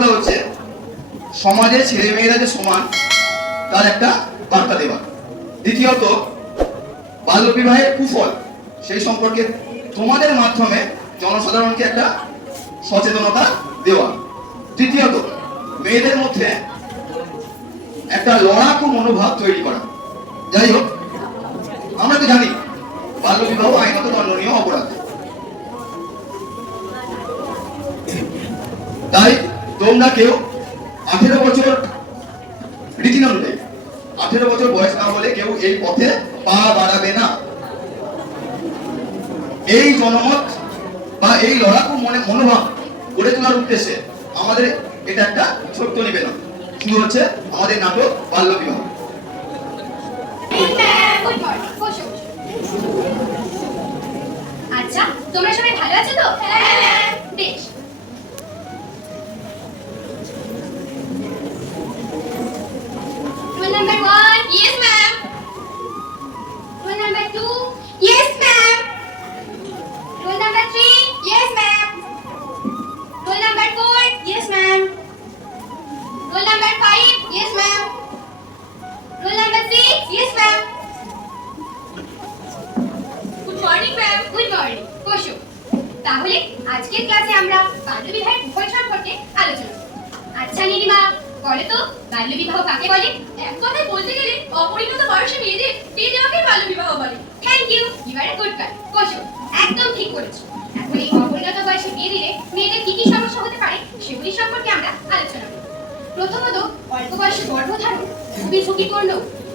কথা হচ্ছে, সমাজে ছেলে মেয়েরা যে সমান, তার একটা বার্তা দেওয়া। দ্বিতীয়ত বাল্য বিবাহের কুফল, সেই সম্পর্কে তোমাদের মাধ্যমে জনসাধারণকে একটা সচেতনতা দেওয়া। তৃতীয়ত, মেয়েদের মধ্যে একটা লড়াকু মনোভাব তৈরি করা। যাই হোক আমরা তো জানি বাল্য বিবাহ আইনত দণ্ডনীয় অপরাধ। তাই তোমরা কেউ আঠেরো বছর রীতি অনুযায়ী আঠেরো বছর বয়স না হলে কেউ এই পথে পা বাড়াবে না। এই জনমত বা এই লড়াকু মনে মনোভাব গড়ে তোলার উদ্দেশ্যে আমাদের এটা একটা ছোট্ট নিবেদন। শুরু হচ্ছে আমাদের নাটক বাল্য বিবাহ আচ্ছা তোমরা সবাই ভালো আছো তো? হ্যাঁ। বেশ। Morning, ma'am. Good বসো। তাহলে আজকের ক্লাসে আমরা বাল্যবিবাহের উপায় সম্পর্কে আলোচনা আচ্ছা নীলিমা বলো তো বাল্যবিবাহ কাকে বলে? এক কথায় বলতে গেলে অপরিণত বয়সে মেয়েদের বিয়ে দেওয়াকে বাল্যবিবাহ বলে। Thank you you are a good girl বসো একদম ঠিক করেছ এখন এই অপরিণত বয়সে বিয়ে দিলে মেয়েদের কি কি সমস্যা হতে পারে সেগুলি সম্পর্কে আমরা আলোচনা করব। প্রথমত অল্প বয়সে গর্ভধারণ খুবই ঝুঁকিপূর্ণ।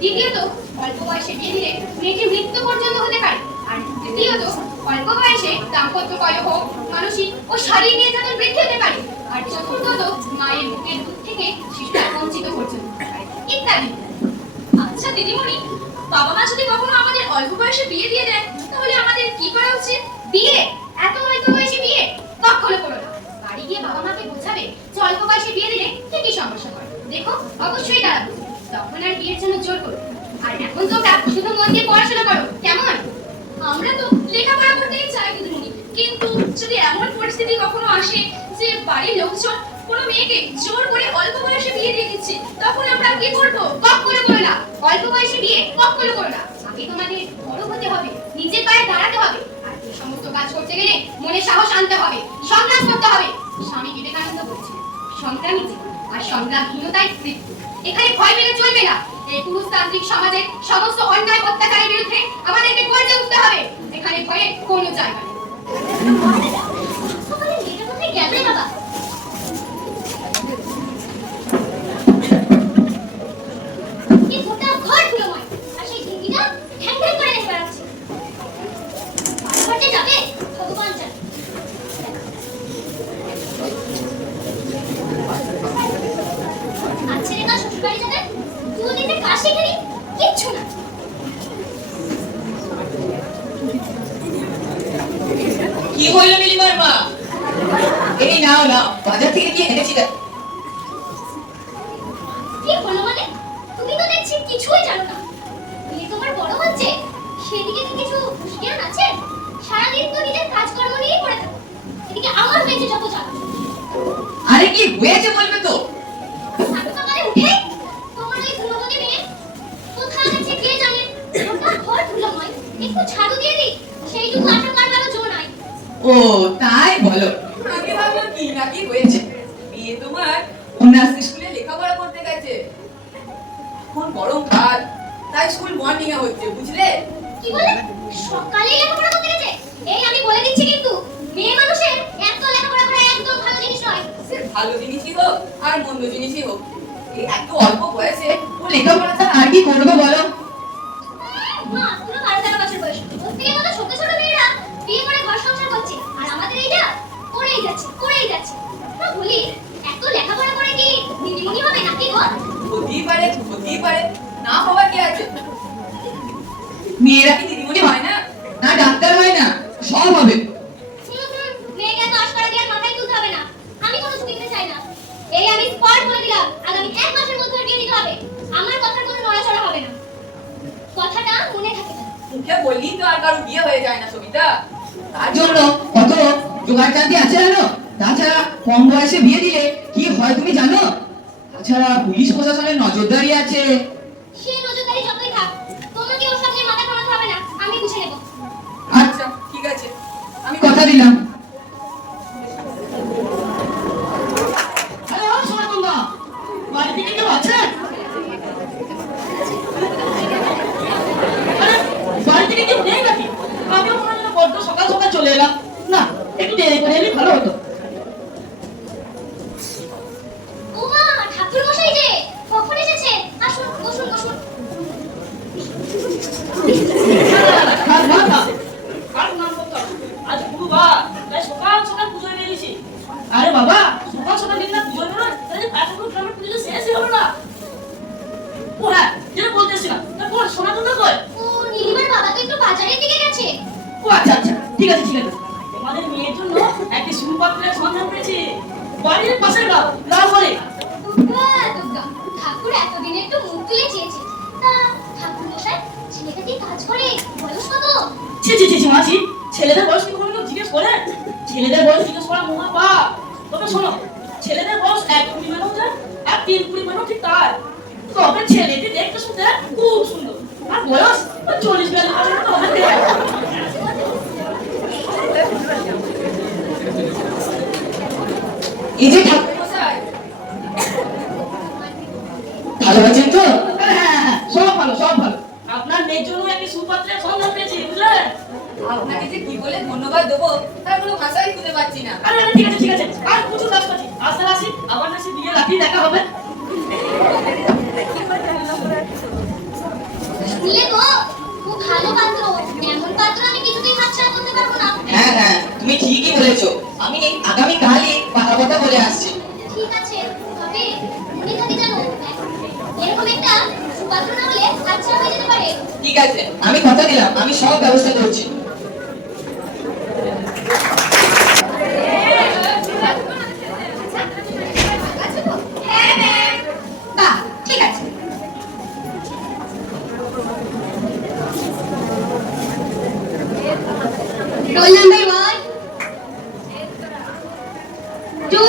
দ্বিতীয়ত অল্প বয়সে বিয়ে দিলে মেয়েটির মৃত্যু পর্যন্ত আর অল্প বয়সে দাম্পত্য কলহ, মানসিক ও শারীরিক নির্যাতন বৃদ্ধি হতে পারে, আর চতুর্থত, মায়ের মুখের দুধ থেকে শিশুরা বঞ্চিত পর্যন্ত ইত্যাদি। আচ্ছা দিদিমণি বাবা মা যদি কখনো আমাদের অল্প বয়সে বিয়ে দিয়ে দেয় তাহলে আমাদের কি করা উচিত? বিয়ে? এত অল্প বয়সে বিয়ে? কখনো করো না। বাড়ি গিয়ে বাবা মাকে বোঝাবে যে অল্প বয়সে বিয়ে দিলে কি কি সমস্যা করে দেখো, অবশ্যই তারা তখন আর বিয়ের জন্য জোর করো আর এখন তোমরা শুধু মন দিয়ে পড়াশোনা করো, কেমন? আমরা তো লেখাপড়া করতেই চাই দিদিমণি কিন্তু যদি এমন পরিস্থিতি কখনো আসে যে বাড়ির লোকজন কোনো মেয়েকে জোর করে অল্প বয়সে বিয়ে দিয়ে দিচ্ছে, তখন আমরা কি করব? কখনো করো না। অল্প বয়সে বিয়ে কখনো করো না। আগে তোমাদের বড় হতে হবে, নিজের পায়ে দাঁড়াতে হবে, আর এই সমস্ত কাজ করতে গেলে মনে সাহস আনতে হবে, সংগ্রাম করতে হবে। স্বামী বিবেকানন্দ বলছেন সংগ্রামী জীবন, আর সংগ্রামহীনতাই মৃত্যু এখানে ভয় পেলে চলবে না এই পুরুষতান্ত্রিক সমাজের সমস্ত অন্যায় অত্যাচারের বিরুদ্ধে আমাদেরকে গর্জে উঠতে হবে এখানে ভয়ের কোনো জায়গা নেই সকালে মেয়েটা কোথায় গেল বাবা এই গোটা ঘর ধুলোময় আর সেই ঢেকিটা ঠ্যাং ঠ্যাং করে রেখে বেড়াচ্ছে বারবার যে যাবে ভগবান জানে আর ছেলে কার শ্বশুর বাড়ি যাবে দুদিনে কাজ শিখে নি কিচ্ছু না। কি হইল নীলিমার মা এই নাও নাও বাজার থেকে কি এনেছিলে কি হলো মানে? তুমি তো দেখছি কিছুই জানো না। মেয়ে তোমার বড় হচ্ছে সেদিকে কি কিছু জ্ঞান আছে? সারাদিন তো নিজের কাজকর্ম নিয়েই পড়ে থাকো। এদিকে আমার হয়েছে যত জানো আরে কি হয়েছে বলবে ভালো জিনিসই হোক আর মন্দ জিনিসই হোক। এই এত অল্প বয়সে ও লেখাপড়া ছাড়া আর কি করবে বলো? মেয়েরা কি দিদিমণি হয় না? না ডাক্তার হয় না। সব হবে হুম হুম মেয়েকে এত আশকারা দিয়ে আর মাথায় তুলতে হবে না আমি কোনো ঝুঁকি নিতে চাই না এই আমি স্পট বলে দিলাম আগামী এক মাসের মধ্যে ওর বিয়ে দিতে হবে আমার কথার কোনো নড়াচড়া হবে না কথাটা মনে থাকে যেন। মুখে বললেই তো আর কারও বিয়ে হয়ে যায় না সবিতা। তার জন্য কত জোগাড় আছে জানো? তাছাড়া কম বয়সে বিয়ে দিলে কি হয় তুমি জানো? তাছাড়া পুলিশ প্রশাসনের নজরদারি আছে। সে নজরদারি যতই থাক। তোমাকে ওর সামনে মাথা ঘামাতে হবে না। আমি বুঝে নেব। আচ্ছা ঠিক আছে। আমি কথা দিলাম। কাজ করে বয়স কত ছি ছি ছি ছি মাছি ছেলেদের বয়স কি কখনো জিজ্ঞেস করে? ছেলেদের বয়স জিজ্ঞেস করা মহা পাপ তবে শোনো ছেলেদের বয়স এক কুড়ি মেনেও যায় আর তিন কুড়ি মেনেও ঠিক তাই তবে ছেলেটি দেখতে শুনতে খুব সুন্দর। আর বয়স চল্লিশ বেলা। হবে এই যে ঠাকুর মশাই ভালো আছেন তো হ্যাঁ হ্যাঁ হ্যাঁ সব ভালো সব ভালো আপনার মেয়ের জন্য একটি সুপাত্রের সন্ধান পেয়েছি বুঝলেন? আপনাকে যে কি বলে ধন্যবাদ দেবো তার কোনো ভাষাই খুঁজে পাচ্ছি না। আরে আরে ঠিক আছে ঠিক আছে। আর প্রচুর কাজ করছি। আসতে আসি আবার না সে বিয়ে রাখি দেখা হবে। শুনলে তো খুব ভালো পাত্র। এমন পাত্র আমি কিছুতেই হাতছাড়া করতে পারব না। হ্যাঁ হ্যাঁ তুমি ঠিকই বলেছ। আমি আগামী কালই কথা বলে আসছি। ঠিক আছে আমি কথা দিলাম আমি সব ব্যবস্থা করছি। আছে। রোল নাম্বার ওয়ান টু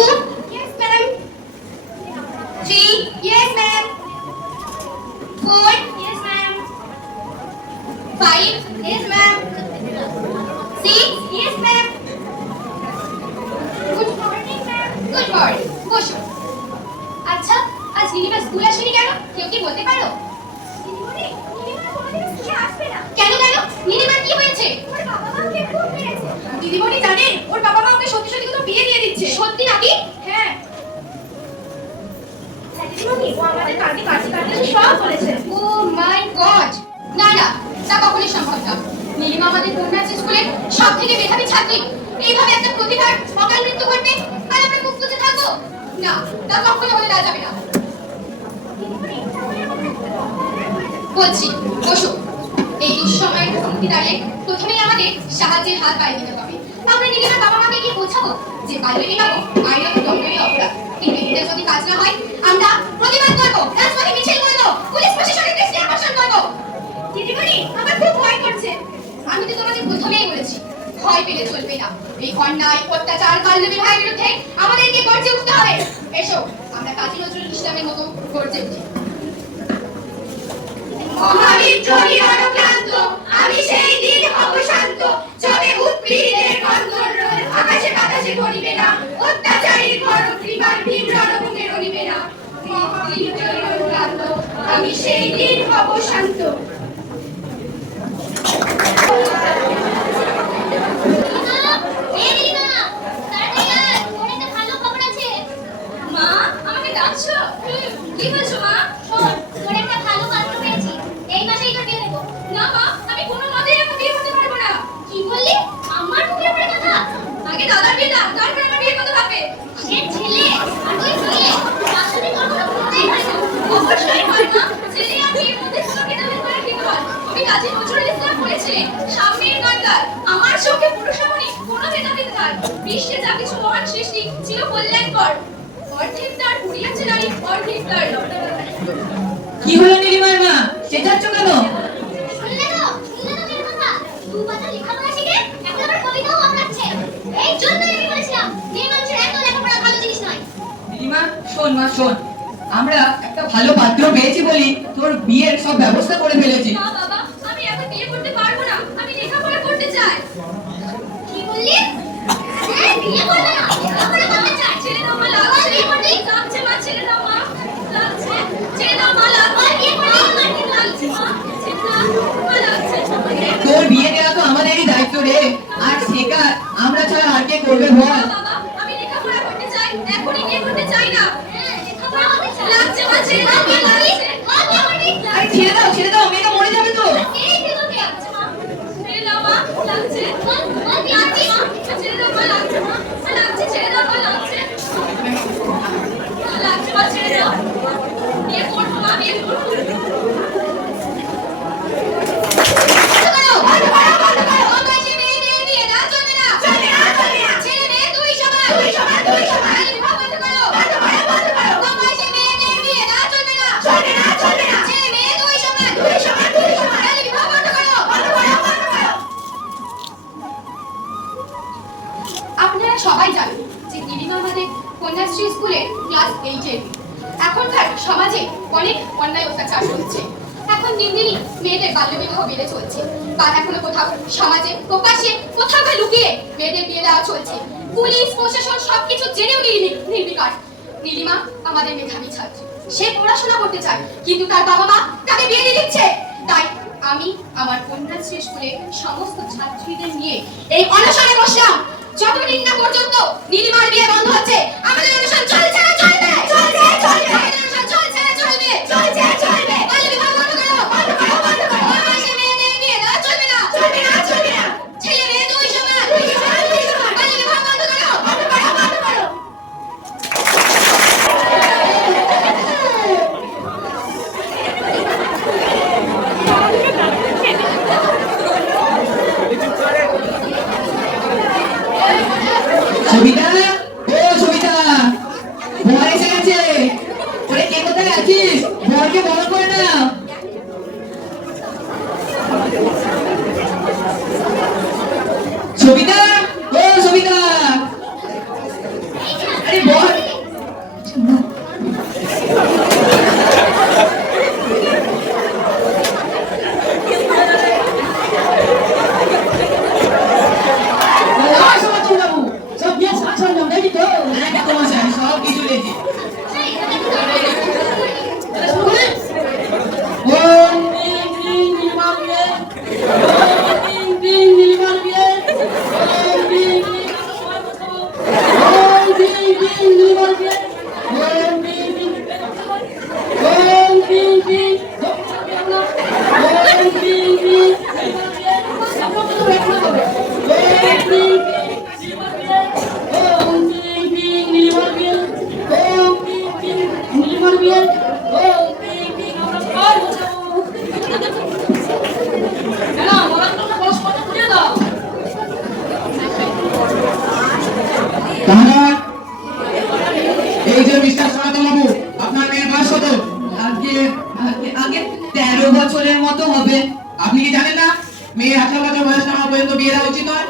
কেন কি বলতে পারো? কেন কেন? নীলিমার কি হয়েছে? ওর বাবা মাকে খুব মেরেছে দিদিমণি জানেন ওর বাবা মা ওকে সত্যি সত্যি কোথাও বিয়ে দিয়ে দিচ্ছে। সত্যি নাকি? হ্যাঁ। দিদিমণি ও আমাদের কালকে পার্টি কাটতে সব বলেছে। Oh my God! না না তা কখনোই সম্ভব না। নীলিমা আমাদের কন্যা স্কুলের সব থেকে মেধাবী ছাত্রী। এইভাবে একটা প্রতিভার অকাল মৃত্যু ঘটবে আর আমরা মুখ বুঝে থাকব? না তা কখনো হলে দেওয়া যাবে না। বলছি, বসো। এই দুঃসময়ের মুখোমুখি দাঁড়িয়ে প্রথমেই আমাদের সাহায্যের হাত বাড়িয়ে দিতে হবে। আমরা নিজেরা বাবা মাকে কি বোঝাবো যে বাল্য বিবাহ আইনত দণ্ডনীয় অপরাধ। কিন্তু এতে যদি কাজ না হয়, আমরা প্রতিবাদ করব, রাজপথে মিছিল করব, পুলিশ প্রশাসনের দৃষ্টি আকর্ষণ করব। দিদিমণি, আমার খুব ভয় করছে। আমি তো তোমাদের প্রথমেই বলেছি, ভয় পেলে চলবে না। এই অন্যায়, অত্যাচার বাল্য বিবাহের বিরুদ্ধে আমাদেরকে গর্জে উঠতে হবে। এসো, আমরা কাজী নজরুল ইসলামের মতো গর্জে উঠি। আমি সেই দিন হব শান্ত যবে উৎপীড়িতের কন্দর রোল না। আমি সেই দিন শান্ত মা আমাকে ডাকছো? কি বলছো মা শোন তোর একটা ভালো পাত্র পেয়েছি এই মাসেই তোর বিয়ে দেবো না মা আমি কোনো মতেই এখন বিয়ে করতে পারব না কি বললি আমার মুখের উপরে কথা আগে দাদার বিয়ে দাও তারপর আমার বিয়ের কথা ভাববে সে ছেলে আর ওই মেয়ে তার সাথে তোর কোনো করতেই পারে না অবশ্যই হয় না ছেলে আর মেয়ের মধ্যে কোনো ভেদাভেদ করা ঠিক নয় তুমি কাজী নজরুল ইসলাম বলেছিলেন সামনের আমার চোখে পুরুষামণি কোনো ভেদাভেদ নাই বিশ্বে যা কিছু মহান সৃষ্টি ছিল কল্যাণকর। অর্ধেক তার পুরিয়াছে নারী অর্ধেক তার কি হলো নীলিমার মা? চেঁচাচ্ছ কেন? শোন মা শোন। আমরা একটা ভালো পাত্র পেয়েছি বলি তোর বিয়ের সব ব্যবস্থা করে ফেলেছি। ছাড়া আর কে করবে বল না সমাজে অনেক অন্যায় অত্যাচার হচ্ছে। এখন দিন দিনই মেয়েদের বাল্যবিবাহ বেড়ে চলছে। বা এখনও কোথাও সমাজে, প্রকাশ্যে কোথাও লুকিয়ে মেয়েদের বিয়ে দেওয়া চলছে। পুলিশ, প্রশাসন সবকিছু জেনেও নির্বি- নির্বিকার। নীলিমা আমাদের মেধাবী ছাত্রী। সে পড়াশোনা করতে চায়, কিন্তু তার বাবা মা তাকে বিয়ে দিয়ে দিচ্ছে। তাই আমি আমার কন্যাশ্রী স্কুলে সমস্ত ছাত্রীদের নিয়ে এই অনশনে বসলাম। যতদিন না পর্যন্ত নীলিমার বিয়ে বন্ধ হচ্ছে, আমাদের অনশন চলছে বছর বয়স না হওয়া পর্যন্ত বিয়ে দেওয়া উচিত হ্যাঁ?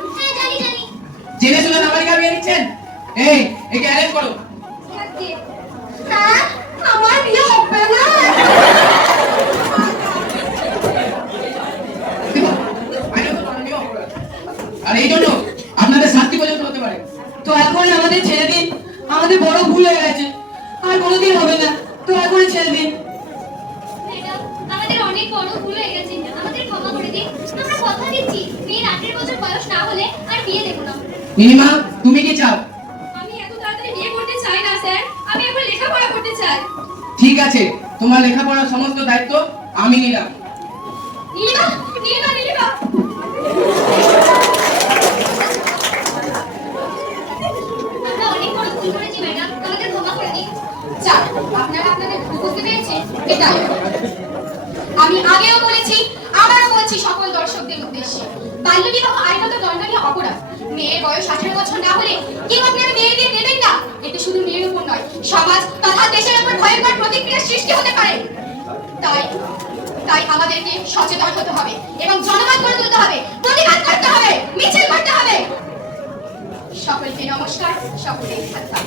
জানি শুনে নাবালিকা বিয়ে দিচ্ছেন এই একে অ্যারেস্ট করো। হ্যাঁ আমার বিয়ে হবে না। আর এই জন্য আপনাদের শাস্তি পর্যন্ত হতে পারে। তো এখন আমাদের ছেড়ে দিন। আমাদের বড় ভুল হয়ে গেছে। আর কোনোদিন হবে না। তো এখন ছেড়ে দিন। আমাদের অনেক বড় ভুল হয়ে গেছে। কথা দিচ্ছি মেয়ের আঠেরো বছর বয়স না হলে আর বিয়ে দেবো না। নীলিমা তুমি কি চাও? আমি এত তাড়াতাড়ি বিয়ে করতে চাই না স্যার। আমি এখন লেখাপড়া করতে চাই। ঠিক আছে তোমার লেখাপড়ার সমস্ত দায়িত্ব আমি নিলাম। নীলিমা নীলিমা নীলিমা। আপনারা আপনাদের বুঝতে পেরেছেন এটাই। আমি আগেও বলেছি আবারও বলছি সকল দর্শকদের উদ্দেশ্যে, বাল্যবিবাহ আইনত দণ্ডনীয় অপরাধ। মেয়ের বয়স আঠারো বছর না হলে কেউ আপনারা মেয়ের বিয়ে দেবেন না? এতে শুধু মেয়ের উপর নয়, সমাজ তথা দেশের উপর ভয়ঙ্কর প্রতিক্রিয়ার সৃষ্টি হতে পারে। তাই তাই আমাদেরকে সচেতন হতে হবে এবং জনমত করে তুলতে হবে, প্রতিবাদ করতে হবে, মিছিল করতে হবে। সকলকে নমস্কার সকলে থাকতাম